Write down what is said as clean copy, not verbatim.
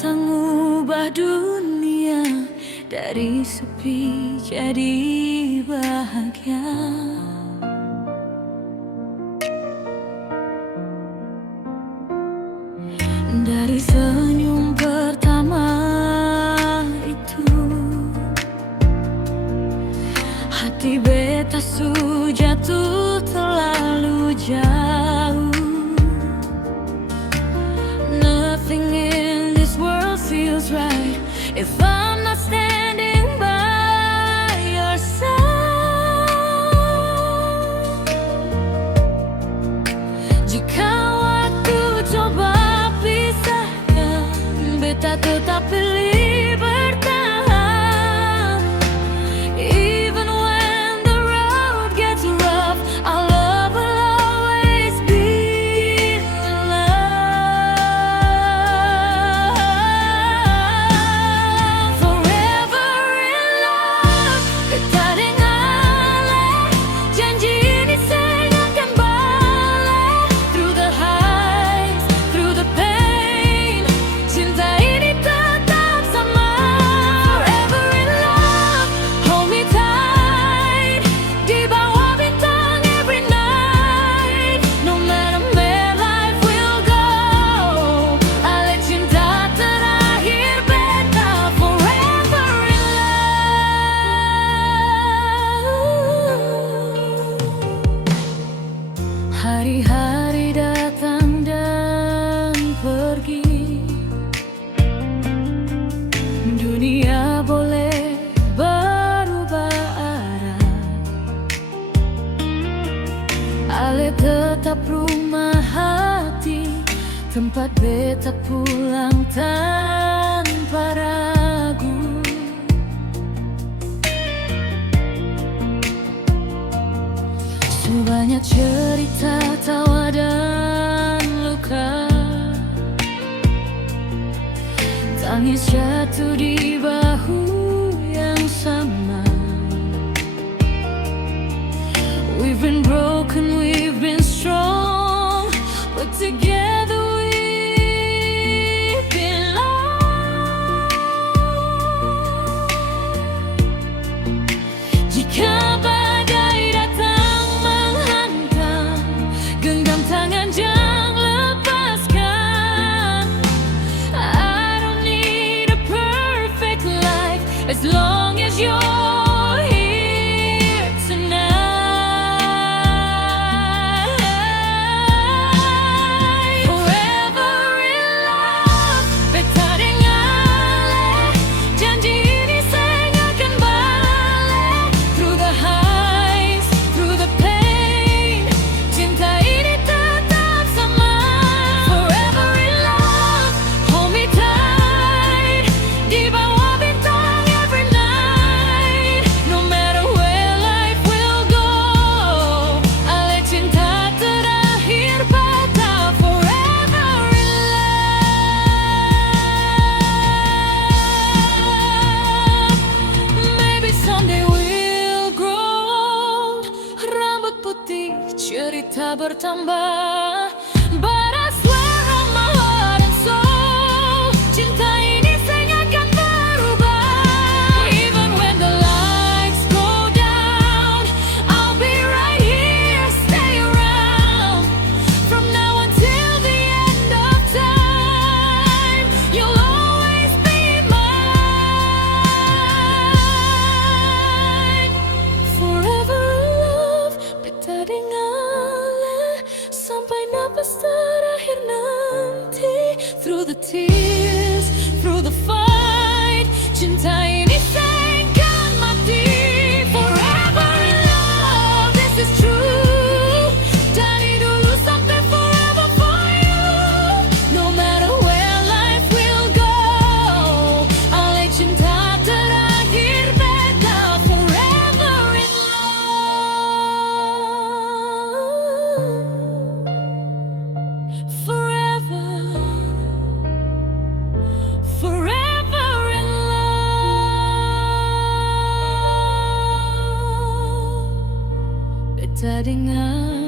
datang ubah dunia dari sepi jadi bahagia. Dari senyum pertama itu, hati beta jatuh terlalu jauh. Nothing in this world feels right if I'm not standing by your side. Jika waktu coba pisahkan, beta tetap pilih bertahan. Even when the road gets rough, our love will always be in love. Forever in love, beta dengan oleh. Janji ini saya akan balik. Through the highs, through the pain, cinta ini tetap sama. Forever in love, hold me tight. Di bawah bintang every night. No matter where life will go, oleh cinta terakhir beta. Forever in love. Hari-hari datang dan pergi, dunia boleh berubah arah, oleh tetap rumah hati, tempat beta pulang tanpa ragu. Sebanyak cerita, tawa dan luka, tangis jatuh di bahu yang sama. We've been broken, we've been strong, but together we belong. Jika badai datang menghantam, genggam tangan jangan lepaskan. I don't need a perfect life as long as you're here tonight. Forever in love, beta dengan oleh. Janji ini saya akan balik. Through the highs, through the pain, cinta ini tetap sama. Forever in love, hold me tight. Di bawah bintang every night. No matter where life will go, oleh cinta terakhir beta. Forever in love. Maybe someday we'll grow old, rambut putih, cerita bertambah. But I swear on my heart and soul, cinta ini saya akan berubah. Even when the lights go down, I'll be right here, stay around. From now until the end of time, you'll always be mine. Forever in love, beta dengan oleh. Sampai napas terakhir nanti. Through the tears, through the fight, cinta ini saya akan mati. Forever in love, this is true. Dari dulu sampai forever for you. No matter where life will go, oleh cinta terakhir beta. Forever in love. Forever, forever in love. Beta dengan